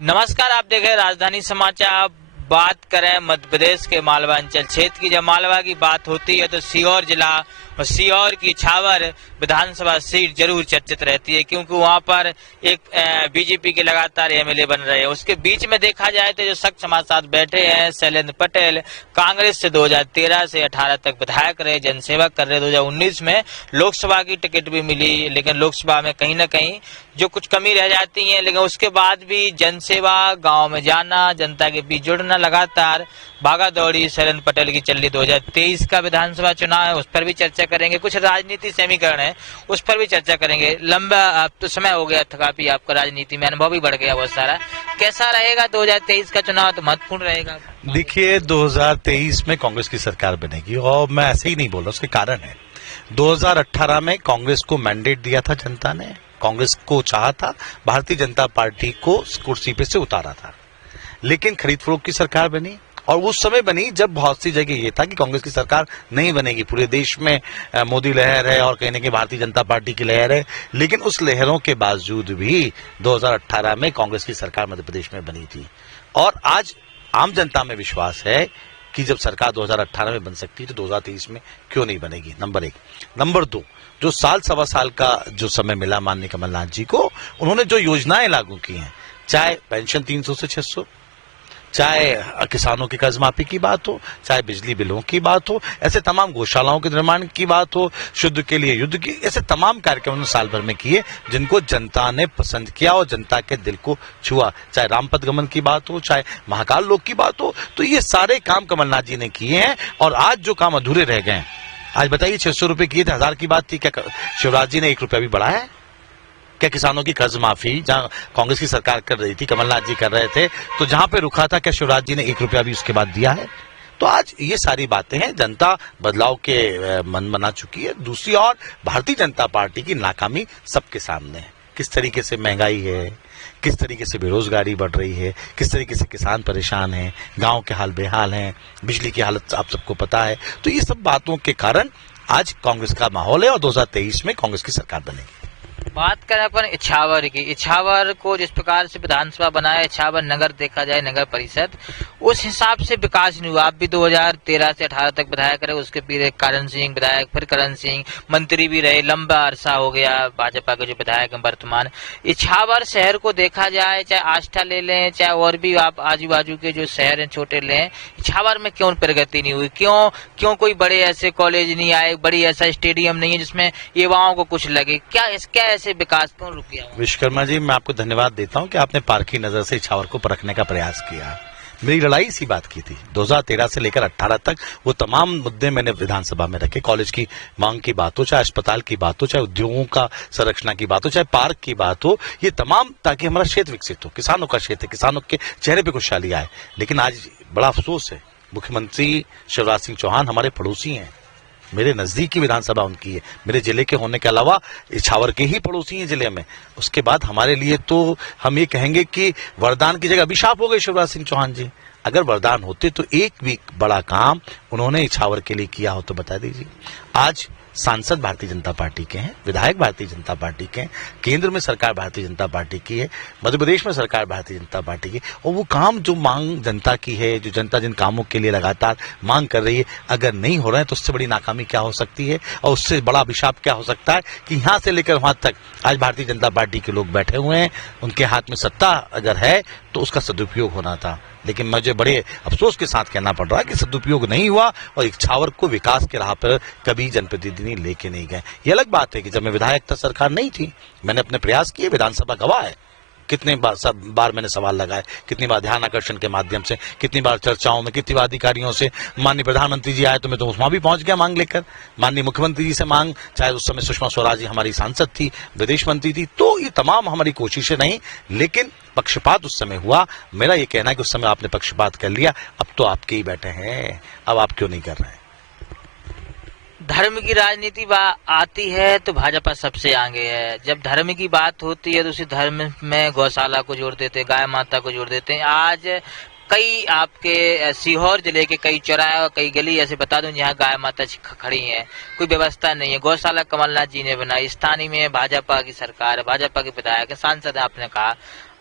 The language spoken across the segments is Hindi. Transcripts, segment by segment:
नमस्कार, आप देख रहे हैं राजधानी समाचार। बात करें मध्य प्रदेश के मालवा अंचल क्षेत्र की। जब मालवा की बात होती है तो सीहोर जिला और सीहोर की इछावर विधानसभा सीट जरूर चर्चित रहती है, क्योंकि वहां पर एक बीजेपी के लगातार एमएलए बन रहे हैं। उसके बीच में देखा जाए तो जो शख्स हमारे साथ बैठे हैं, शैलेंद्र पटेल, कांग्रेस से 2013 से 18 तक विधायक रहे, जनसेवा कर रहे। 2019 में लोकसभा की टिकट भी मिली, लेकिन लोकसभा में कहीं न कहीं जो कुछ कमी रह जाती है, लेकिन उसके बाद भी जनसेवा, गांव में जाना, जनता के बीच जुड़ना, लगातार भागा दौड़ी शैलेंद्र पटेल की चल रही। 2023 का विधानसभा चुनाव है, उस पर भी चर्चा करेंगे। कुछ राजनीति समीकरण है, उस पर भी चर्चा करेंगे। लंबा अब तो समय हो गया था काफी, आपका राजनीति में अनुभव भी बढ़ गया बहुत सारा। कैसा रहेगा 2023 का चुनाव? तो महत्वपूर्ण रहेगा। देखिए, 2023 में कांग्रेस की सरकार बनेगी और मैं ऐसे ही नहीं बोल रहा, उसके कारण है 2018 में कांग्रेस को मैंडेट दिया था जनता ने, कांग्रेस को चाहा था, भारतीय जनता पार्टी को कुर्सी पे से उतारा था, लेकिन खरीद फरोख्त की सरकार बनी। और उस समय बनी जब बहुत सी जगह ये था कि कांग्रेस की सरकार नहीं बनेगी, पूरे देश में मोदी लहर है और कहीं ना कहीं भारतीय जनता पार्टी की लहर है, लेकिन उस लहरों के बावजूद भी 2018 में कांग्रेस की सरकार मध्य प्रदेश में बनी थी। और आज आम जनता में विश्वास है कि जब सरकार 2018 में बन सकती है तो 2023 में क्यों नहीं बनेगी। नंबर एक। नंबर दो, जो साल सवा साल का जो समय मिला माननीय कमलनाथ जी को, उन्होंने जो योजनाएं लागू की हैं, चाहे पेंशन 300 से 600, चाहे किसानों की कर्ज माफी की बात हो, चाहे बिजली बिलों की बात हो, ऐसे तमाम गौशालाओं के निर्माण की बात हो, शुद्ध के लिए युद्ध की, ऐसे तमाम कार्यक्रम उन्होंने साल भर में किए जिनको जनता ने पसंद किया और जनता के दिल को छुआ। चाहे रामपथ गमन की बात हो, चाहे महाकाल लोक की बात हो, तो ये सारे काम कमलनाथ जी ने किए हैं। और आज जो काम अधूरे रह गए, आज बताइए 600 रुपए किए थे, 1000 की बात थी, क्या शिवराज जी ने 1 रुपया भी बढ़ाया है? क्या किसानों की कर्ज माफी जहां कांग्रेस की सरकार कर रही थी, कमलनाथ जी कर रहे थे, तो जहां पे रुका था, क्या शिवराज जी ने 1 रुपया भी उसके बाद दिया है? तो आज ये सारी बातें हैं, जनता बदलाव के मन बना चुकी है। दूसरी ओर भारतीय जनता पार्टी की नाकामी सबके सामने है। किस तरीके से महंगाई है, किस तरीके से बेरोजगारी बढ़ रही है, किस तरीके से किसान परेशान हैं, गांव के हाल बेहाल हैं, बिजली की हालत आप सबको पता है। तो ये सब बातों के कारण आज कांग्रेस का माहौल है और 2023 में कांग्रेस की सरकार बनेगी। बात करें अपन इछावर की। इछावर को जिस प्रकार से विधानसभा बनाया, इछावर नगर देखा जाए, नगर परिषद, उस हिसाब से विकास नहीं हुआ। आप भी 2013 से 18 तक विधायक रहे, उसके फिर करण सिंह विधायक, फिर करण सिंह मंत्री भी रहे, लंबा अरसा हो गया भाजपा के जो विधायक हैं वर्तमान। इछावर शहर को देखा जाए, चाहे आष्टा ले लें, चाहे और भी आप आजू बाजू के जो शहर हैं छोटे लें, इछावर में क्यों प्रगति नहीं हुई? क्यों कोई बड़े ऐसे कॉलेज नहीं आए, बड़ी ऐसा स्टेडियम नहीं है जिसमें युवाओं को कुछ लगे? क्या ऐसे विकास क्यों रुक गया? विश्वकर्मा जी, मैं आपको धन्यवाद देता हूं कि आपने पारखी नजर से इछावर को परखने का प्रयास किया। मेरी लड़ाई इसी बात की थी। 2013 से लेकर 18 तक वो तमाम मुद्दे मैंने विधानसभा में रखे। कॉलेज की मांग की बात हो, चाहे अस्पताल की बात हो, चाहे उद्योगों का संरक्षण की बात हो, चाहे पार्क की बात हो, ये तमाम, ताकि हमारा क्षेत्र विकसित हो, किसानों का क्षेत्र, किसानों के चेहरे पे खुशहाली आए। लेकिन आज बड़ा अफसोस है, मुख्यमंत्री शिवराज सिंह चौहान हमारे पड़ोसी हैं, मेरे नजदीकी विधानसभा उनकी है, मेरे जिले के होने के अलावा इछावर के ही पड़ोसी हैं जिले में। उसके बाद हमारे लिए तो हम ये कहेंगे कि वरदान की जगह अभिशाप हो गए शिवराज सिंह चौहान जी। अगर वरदान होते तो एक भी बड़ा काम उन्होंने इछावर के लिए किया हो तो बता दीजिए। आज सांसद भारतीय जनता पार्टी के हैं, विधायक भारतीय जनता पार्टी के हैं, केंद्र में सरकार भारतीय जनता पार्टी की है, मध्य प्रदेश में सरकार भारतीय जनता पार्टी की, और वो काम जो मांग जनता की है, जो जनता जिन कामों के लिए लगातार मांग कर रही है, अगर नहीं हो रहे हैं तो उससे बड़ी नाकामी क्या हो सकती है और उससे बड़ा अभिशाप क्या हो सकता है कि यहां से लेकर वहां तक आज भारतीय जनता पार्टी के लोग बैठे हुए हैं, उनके हाथ में सत्ता अगर है तो उसका सदुपयोग होना था। लेकिन मुझे बड़े अफसोस के साथ कहना पड़ रहा है कि सदुपयोग नहीं हुआ और इछावर को विकास के राह पर कभी जनप्रतिनिधि लेके नहीं गए। ये अलग बात है कि जब मैं विधायक था, सरकार नहीं थी, मैंने अपने प्रयास किए, विधानसभा गवाह है, कितने बार मैंने सवाल लगाए, कितनी बार ध्यान आकर्षण के माध्यम से, कितनी बार चर्चाओं में, कितनी बार अधिकारियों से, माननीय प्रधानमंत्री जी आए तो मैं तो वहां भी पहुंच गया मांग लेकर, माननीय मुख्यमंत्री जी से मांग, चाहे उस समय सुषमा स्वराज जी हमारी सांसद थी, विदेश मंत्री थी, तो ये तमाम हमारी कोशिशें नहीं, लेकिन पक्षपात उस समय हुआ। मेरा ये कहना है कि उस समय आपने पक्षपात कर लिया, अब तो आपके ही बैठे हैं, अब आप क्यों नहीं कर रहे हैं? धर्म की राजनीति आती है तो भाजपा सबसे आगे है। जब धर्म की बात होती है तो उसी धर्म में गौशाला को जोड़ देते हैं, गाय माता को जोड़ देते हैं। आज कई आपके सीहोर जिले के कई चौराहे और कई गली ऐसे बता दूं जहां गाय माता खड़ी हैं, कोई व्यवस्था नहीं है। गौशाला कमलनाथ जी ने बनाई, स्थानीय में भाजपा की सरकार है, भाजपा के विधायक सांसद आपने कहा,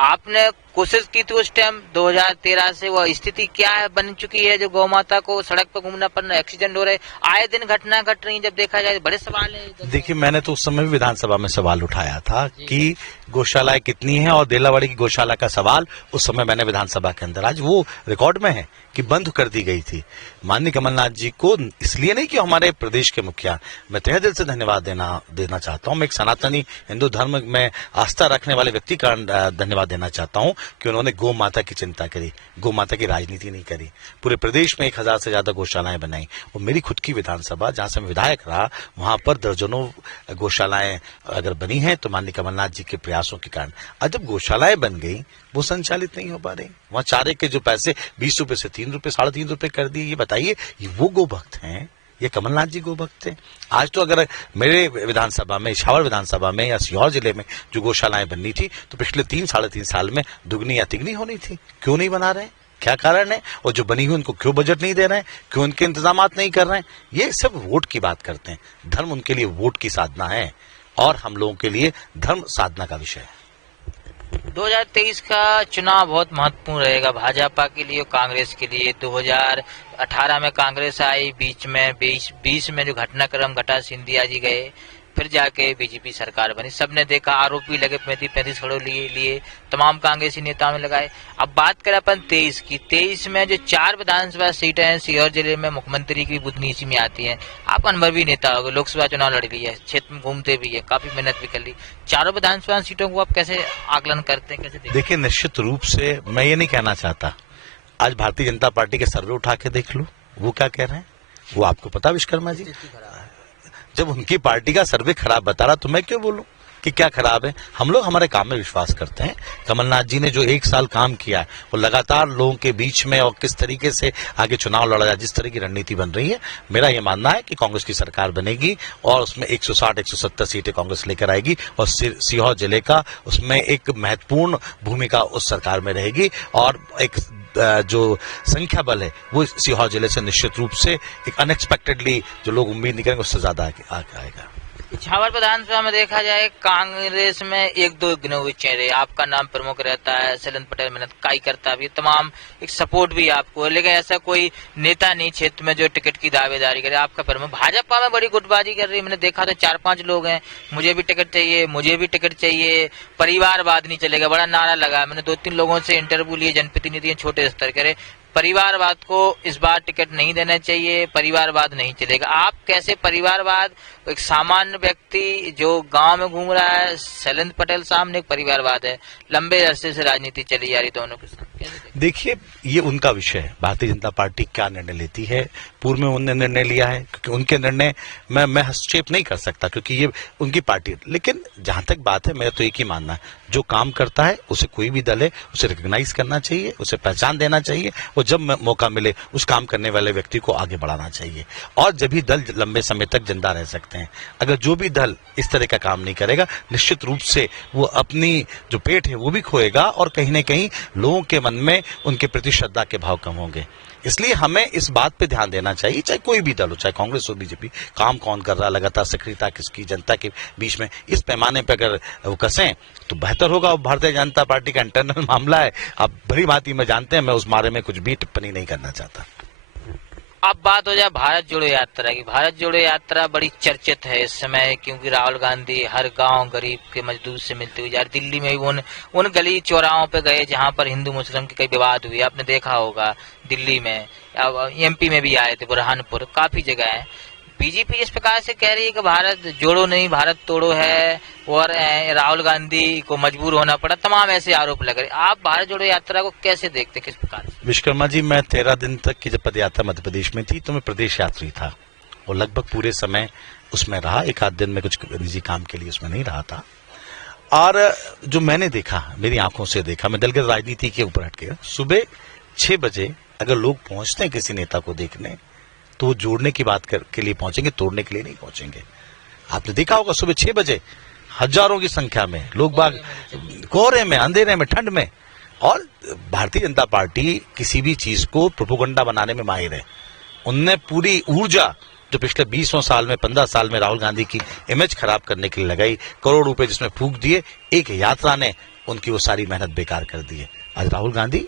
आपने कोशिश की थी उस टाइम 2013 से, वो स्थिति क्या है बन चुकी है जो गौ माता को सड़क पर घूमना पड़ रहा है, एक्सीडेंट हो रहे, आए दिन घटना घट रही है, जब देखा जाए बड़े सवाल है। देखिए, मैंने तो उस समय भी विधानसभा में सवाल उठाया था कि गौशालाएं कितनी हैं, और देलावाड़ी की गौशाला का सवाल उस समय मैंने विधानसभा के अंदर, आज वो रिकॉर्ड में है कि बंद कर दी गई थी। माननीय कमलनाथ जी को इसलिए नहीं कि हमारे प्रदेश के मुखिया, मैं तहे दिल से धन्यवाद देना चाहता हूं। मैं एक सनातनी हिंदू धर्म में आस्था रखने वाले व्यक्ति का धन्यवाद देना चाहता हूं कि उन्होंने गौ माता की चिंता करी, गौ माता की राजनीति नहीं करी। पूरे प्रदेश में 1000 से ज्यादा गौशालाएं बनाई, और मेरी खुद की विधानसभा जहां से मैं विधायक रहा, वहां पर दर्जनों गौशालाएं अगर बनी हैं तो माननीय कमलनाथ जी के प्रयासों के कारण। आज जब गौशालाएं बन गई, वो संचालित नहीं हो पा रही, वहां चारे के जो पैसे 20 रुपए से 3 रुपए, 3.5 रुपए कर दिए। ये बताइए, ये वो गो भक्त हैं, ये कमलनाथ जी गो भक्त थे? आज तो अगर मेरे विधानसभा में, इछावर विधानसभा में या सीहोर जिले में जो गौशालाएं बननी थी, तो पिछले 3-3.5 साल में दुगनी या तिगनी होनी थी। क्यों नहीं बना रहे? क्या कारण है? और जो बनी हुई उनको क्यों बजट नहीं दे रहे हैं? क्यों उनके इंतजामात नहीं कर रहे हैं? ये सब वोट की बात करते हैं। धर्म उनके लिए वोट की साधना है, और हम लोगों के लिए धर्म साधना का विषय है। 2023 का चुनाव बहुत महत्वपूर्ण रहेगा भाजपा के लिए और कांग्रेस के लिए। 2018 में कांग्रेस आई, बीच में 20 में जो घटनाक्रम घटा, सिंधिया जी गए, फिर जाके बीजेपी सरकार बनी। सबने देखा, आरोपी लगे 35 करोड़ लिए तमाम कांग्रेसी नेताओं ने लगाए। अब बात करें अपन 23 की, 23 में जो 4 विधानसभा सीटें हैं सीहोर जिले में, मुख्यमंत्री की बुधनी इसी में आती हैं। आप अनुभवी नेता हो गए, लोकसभा चुनाव लड़ लिया, क्षेत्र में घूमते भी है, काफी मेहनत भी कर ली, चारों विधानसभा सीटों को आप कैसे आकलन करते हैं, कैसे देखते हैं? देखिए, निश्चित रूप से मैं ये नहीं कहना चाहता, आज भारतीय जनता पार्टी के सर्वे उठा के देख लो, वो क्या कह रहे हैं, वो आपको पता विश्वकर्मा जी। जब उनकी पार्टी का सर्वे खराब बता रहा, तो मैं क्यों बोलूं कि क्या खराब है? हम लोग हमारे काम में विश्वास करते हैं। कमलनाथ जी ने जो 1 साल काम किया है, वो लगातार लोगों के बीच में, और किस तरीके से आगे चुनाव लड़ा जाए, जिस तरह की रणनीति बन रही है, मेरा ये मानना है कि कांग्रेस की सरकार बनेगी, और उसमें 160-170 सीटें कांग्रेस लेकर आएगी, और सीहोर जिले का उसमें एक महत्वपूर्ण भूमिका उस सरकार में रहेगी, और एक जो संख्या बल है वो सीहोर जिले से निश्चित रूप से एक अनएक्सपेक्टेडली, जो लोग उम्मीद नहीं करेंगे, उससे ज्यादा आगे आएगा। इछावर विधानसभा में देखा जाए, कांग्रेस में 1-2 गिने हुए चेहरे, आपका नाम प्रमुख रहता है, शैलेंद्र पटेल मेहनत काई करता भी, तमाम एक सपोर्ट भी आपको, लेकिन ऐसा कोई नेता नहीं क्षेत्र में जो टिकट की दावेदारी करे। आपका प्रमुख भाजपा में बड़ी गुटबाजी कर रही है, मैंने देखा तो 4-5 लोग हैं, मुझे भी टिकट चाहिए, मुझे भी टिकट चाहिए, परिवारवाद नहीं चलेगा, बड़ा नारा लगा। मैंने 2-3 लोगों से इंटरव्यू लिए, जनप्रतिनिधि छोटे स्तर करे, परिवारवाद को इस बार टिकट नहीं देना चाहिए, परिवारवाद नहीं चलेगा। आप कैसे परिवारवाद, एक सामान्य व्यक्ति जो गांव में घूम रहा है, शैलेंद्र पटेल सामने एक परिवारवाद है, लंबे अरसे से राजनीति चली जा रही दोनों के साथ, देखिए, ये उनका विषय है, भारतीय जनता पार्टी क्या निर्णय लेती है। पूर्व में उन्होंने निर्णय लिया है, क्योंकि उनके निर्णय मैं हस्तक्षेप नहीं कर सकता, क्योंकि ये उनकी पार्टी है। लेकिन जहां तक बात है, मेरा तो एक ही मानना है, जो काम करता है उसे कोई भी दल है उसे रिकॉग्नाइज करना चाहिए, उसे पहचान देना चाहिए, और जब मौका मिले उस काम करने वाले व्यक्ति को आगे बढ़ाना चाहिए। और जब भी दल लंबे समय तक जिंदा रह सकते हैं, अगर जो भी दल इस तरह का काम नहीं करेगा, निश्चित रूप से वो अपनी जो पेट है वो भी खोएगा, और कहीं न कहीं लोगों के मन में उनके प्रति श्रद्धा के भाव कम होंगे। इसलिए हमें इस बात पे ध्यान देना चाहिए, चाहे कोई भी दल हो, चाहे कांग्रेस हो, बीजेपी, काम कौन कर रहा है, लगातार सक्रियता किसकी, जनता के बीच में, इस पैमाने पर अगर वो कसें तो बेहतर होगा। भारतीय जनता पार्टी का इंटरनल मामला है, आप भली भांति में जानते हैं, मैं उस बारे में कुछ भी टिप्पणी नहीं करना चाहता। अब बात हो जाए भारत जोड़ो यात्रा की। भारत जोड़ो यात्रा बड़ी चर्चित है इस समय, क्योंकि राहुल गांधी हर गांव गरीब के मजदूर से मिलते हुए जा रहे। दिल्ली में भी उन गली चौराहों पे गए जहां पर हिंदू मुस्लिम के कई विवाद हुए, आपने देखा होगा। दिल्ली में, एमपी में भी आए थे, बुरहानपुर, काफी जगह है। बीजेपी इस प्रकार से कह रही है कि भारत जोड़ो नहीं भारत तोड़ो है, और राहुल गांधी को मजबूर होना पड़ा, तमाम ऐसे आरोप लग रहे। आप भारत जोड़ो यात्रा को कैसे देखते, किस प्रकार से? विश्वकर्मा जी, मैं 13 दिन तक की जब पद यात्रा मध्य प्रदेश में थी, तो मैं प्रदेश यात्री था, और लगभग पूरे समय उसमें रहा। 1-8 दिन में कुछ निजी काम के लिए उसमें नहीं रहा था। और जो मैंने देखा, मेरी आंखों से देखा, मैं दलगत राजनीति के ऊपर हट गया। सुबह 6 बजे अगर लोग पहुंचते हैं किसी नेता को देखने, तो वो जोड़ने की बात के लिए पहुंचेंगे, तोड़ने के लिए नहीं पहुंचेंगे। आपने देखा होगा, सुबह 6 बजे हजारों की संख्या में लोग बाग, कोहरे में, अंधेरे में, ठंड में। और भारतीय जनता पार्टी किसी भी चीज को प्रोपोगंडा बनाने में माहिर है। उनने पूरी ऊर्जा जो पिछले 20 साल में, 15 साल में राहुल गांधी की इमेज खराब करने के लिए लगाई, करोड़ रुपए जिसमें फूंक दिए, एक यात्रा ने उनकी वो सारी मेहनत बेकार कर दी है। आज राहुल गांधी,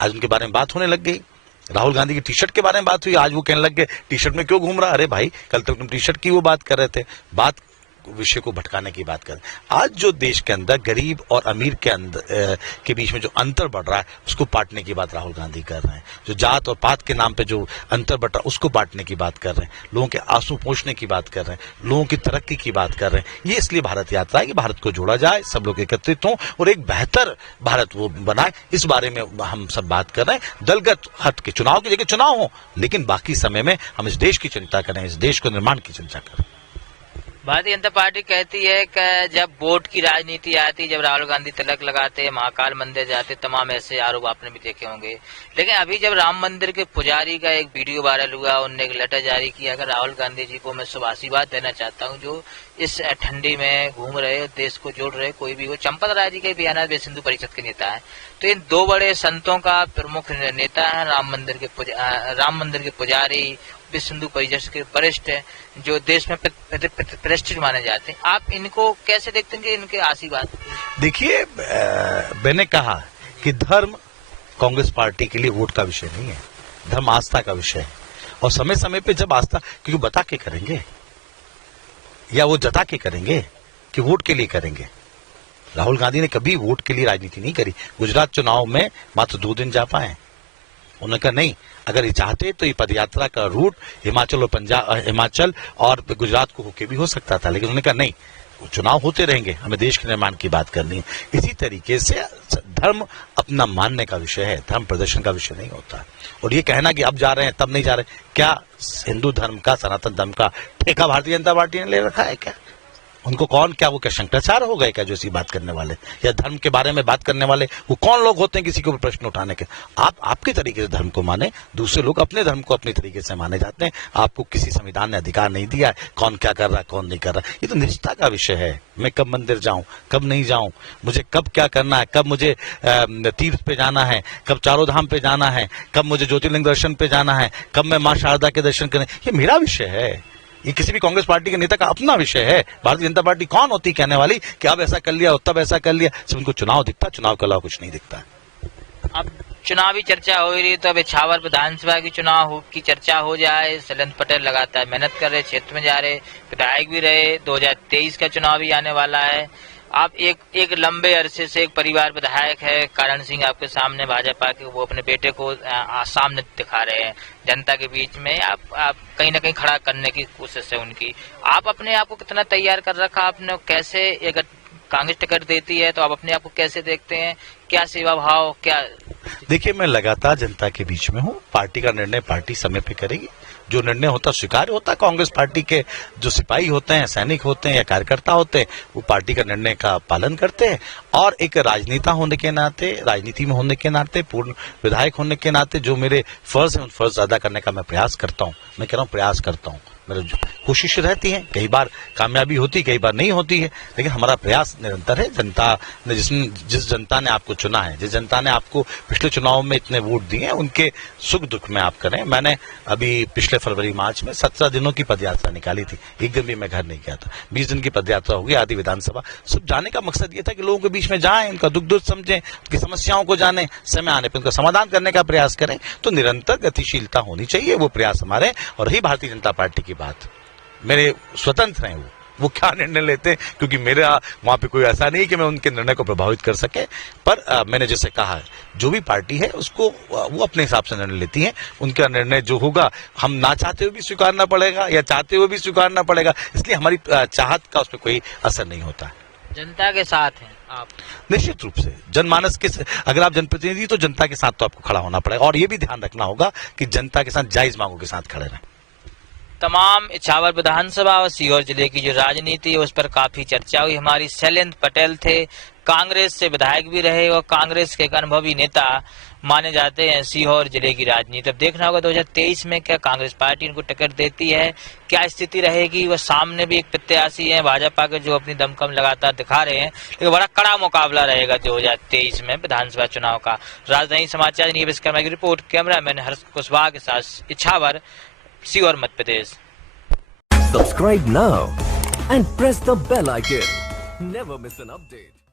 आज उनके बारे में बात होने लग गई। राहुल गांधी की टी शर्ट के बारे में बात हुई, आज वो कहने लग गए टी शर्ट में क्यों घूम रहा। अरे भाई, कल तक तुम टी शर्ट की वो बात कर रहे थे, बात विषय को भटकाने की बात कर। आज जो देश के अंदर गरीब और अमीर के अंदर के बीच में जो अंतर बढ़ रहा है, उसको बांटने की बात राहुल गांधी कर रहे हैं। जो जात और पात के नाम पे जो अंतर बढ़ रहा है, उसको बांटने की बात कर रहे हैं। लोगों के आंसू पोंछने की बात कर रहे हैं, लोगों की तरक्की की बात कर रहे हैं। ये इसलिए भारत यात्रा है कि भारत को जोड़ा जाए, सब लोग एकत्रित हों और एक बेहतर भारत वो बनाए। इस बारे में हम सब बात कर रहे हैं। दलगत हट के चुनाव की जगह चुनाव हो, लेकिन बाकी समय में हम इस देश की चिंता करें, इस देश को निर्माण की चिंता करें। भारतीय जनता पार्टी कहती है कि जब वोट की राजनीति आती, जब राहुल गांधी तिलक लगाते, महाकाल मंदिर जाते, तमाम ऐसे आरोप आपने भी देखे होंगे। लेकिन अभी जब राम मंदिर के पुजारी का एक वीडियो वायरल हुआ, उनने एक लेटर जारी किया कि राहुल गांधी जी को मैं शुभ आशीर्वाद देना चाहता हूं, जो इस ठंडी में घूम रहे, देश को जोड़ रहे, कोई भी हो। चंपत राय जी के बयान विश्व हिंदू परिषद के नेता है। तो इन दो बड़े संतों का प्रमुख नेता है राम मंदिर के पुजारी, विश्व हिंदू परिषद के वरिष्ठ, जो देश में प्रतिष्ठित माने जाते हैं। आप इनको कैसे देखते हैं कि इनके आशीर्वाद? देखिए, मैंने कहा कि धर्म कांग्रेस पार्टी के लिए वोट का विषय नहीं है, धर्म आस्था का विषय है। और समय समय पे जब आस्था, क्योंकि बता के करेंगे या वो जता के करेंगे कि वोट के लिए करेंगे। राहुल गांधी ने कभी वोट के लिए राजनीति नहीं करी। गुजरात चुनाव में मात्र 2 दिन जा पाए। उन्होंने कहा नहीं, अगर ये चाहते तो ये पदयात्रा का रूट हिमाचल और गुजरात को होके भी हो सकता था, लेकिन उन्होंने कहा नहीं, चुनाव होते रहेंगे, हमें देश के निर्माण की बात करनी है। इसी तरीके से धर्म अपना मानने का विषय है, धर्म प्रदर्शन का विषय नहीं होता। और ये कहना कि अब जा रहे हैं तब नहीं जा रहे, क्या हिंदू धर्म का, सनातन धर्म का ठेका भारतीय जनता पार्टी ने ले रखा है क्या? उनको कौन, क्या वो क्या शंकराचार हो गए क्या जो ऐसी बात करने वाले, या धर्म के बारे में बात करने वाले वो कौन लोग होते हैं किसी को प्रश्न उठाने के? आप आपके तरीके से धर्म को माने, दूसरे लोग अपने धर्म को अपने तरीके से माने जाते हैं। आपको किसी संविधान ने अधिकार नहीं दिया है कौन क्या कर रहा है कौन नहीं कर रहा है। ये तो निष्ठा का विषय है। मैं कब मंदिर जाऊं, कब नहीं जाऊं, मुझे कब क्या करना है, कब मुझे तीर्थ पे जाना है, कब चारों धाम पे जाना है, कब मुझे ज्योतिर्लिंग दर्शन पे जाना है, कब मैं माँ शारदा के दर्शन करने, ये मेरा विषय है। ये किसी भी कांग्रेस पार्टी के नेता का अपना विषय है। भारतीय जनता पार्टी कौन होती कहने वाली कि अब ऐसा कर लिया तब ऐसा कर लिया। सिर्फ उनको चुनाव दिखता, चुनाव के अलावा कुछ नहीं दिखता। अब चुनावी चर्चा हो रही, तो अब इछावर विधानसभा की चुनाव की चर्चा हो जाए। शैलेंद्र पटेल लगातार मेहनत कर रहे, क्षेत्र में जा रहे, विधायक भी रहे। 2023 का चुनाव भी आने वाला है। आप एक लंबे अरसे से एक परिवार विधायक है कारण सिंह आपके सामने, भाजपा के, वो अपने बेटे को सामने दिखा रहे हैं जनता के बीच में। आप कहीं ना कहीं खड़ा करने की कोशिश है उनकी। आप अपने आप को कितना तैयार कर रखा आपने? कैसे, अगर कांग्रेस टिकट देती है तो आप अपने आप को कैसे देखते हैं? क्या सेवा भाव, क्या? देखिए, मैं लगातार जनता के बीच में हूँ। पार्टी का निर्णय पार्टी समय पे करेगी। जो निर्णय होता स्वीकार्य होता, कांग्रेस पार्टी के जो सिपाही होते हैं, सैनिक होते हैं या कार्यकर्ता होते हैं, वो पार्टी का निर्णय का पालन करते हैं। और एक राजनेता होने के नाते, राजनीति में होने के नाते, पूर्ण विधायक होने के नाते जो मेरे फर्ज हैं उन फर्ज अदा करने का मैं प्रयास करता हूँ। मैं कह रहा हूँ प्रयास करता हूँ, मेरी कोशिश रहती है। कई बार कामयाबी होती, कई बार नहीं होती है, लेकिन हमारा प्रयास निरंतर है। जनता ने जिस जनता ने आपको चुना है, जिस जनता ने आपको पिछले चुनाव में इतने वोट दिए हैं, उनके सुख दुख में आप करें। मैंने अभी पिछले फरवरी मार्च में 17 दिनों की पदयात्रा निकाली थी। एक दिन भी मैं घर नहीं गया था। 20 दिन की पदयात्रा होगी आदि विधानसभा। सब जाने का मकसद ये था कि लोगों के बीच में जाएं, उनका दुख दुख समझें, उनकी समस्याओं को जानें, समय आने पर उनका समाधान करने का प्रयास करें। तो निरंतर गतिशीलता होनी चाहिए, वो प्रयास हमारे। और रही भारतीय जनता पार्टी की बात, मेरे स्वतंत्र हैं वो क्या निर्णय लेते हैं, क्योंकि मेरा वहां पे कोई ऐसा नहीं कि मैं उनके निर्णय को प्रभावित कर सके। पर मैंने जैसे कहा, जो भी पार्टी है उसको वो अपने हिसाब से निर्णय लेती है। उनका निर्णय जो होगा हम ना चाहते हुए भी स्वीकारना पड़ेगा या चाहते हुए भी स्वीकारना पड़ेगा। इसलिए हमारी चाहत का उस पर कोई असर नहीं होता। जनता के साथ हैं आप? निश्चित रूप से जनमानस के, अगर आप जनप्रतिनिधि तो जनता के साथ तो आपको खड़ा होना पड़ेगा। और ये भी ध्यान रखना होगा कि जनता के साथ जायज मांगों के साथ खड़े रहें। तमाम इछावर विधानसभा और सीहोर जिले की जो राजनीति है उस पर काफी चर्चा हुई। हमारी शैलेंद्र पटेल थे, कांग्रेस से विधायक भी रहे और कांग्रेस के एक अनुभवी नेता माने जाते हैं सीहोर जिले की राजनीति। अब देखना होगा 2023 में क्या कांग्रेस पार्टी इनको टिकट देती है, क्या स्थिति रहेगी। वो सामने भी एक प्रत्याशी है भाजपा के जो अपनी दमखम लगातार दिखा रहे हैं, लेकिन बड़ा कड़ा मुकाबला रहेगा 2023 में विधानसभा चुनाव का। राजधानी समाचार नीरज विश्वकर्मा की रिपोर्ट, कैमरामैन हर्ष कुशवाहा के साथ Ichhawar, Sehore Madhya Pradesh. Subscribe now and press the bell icon. Never miss an update.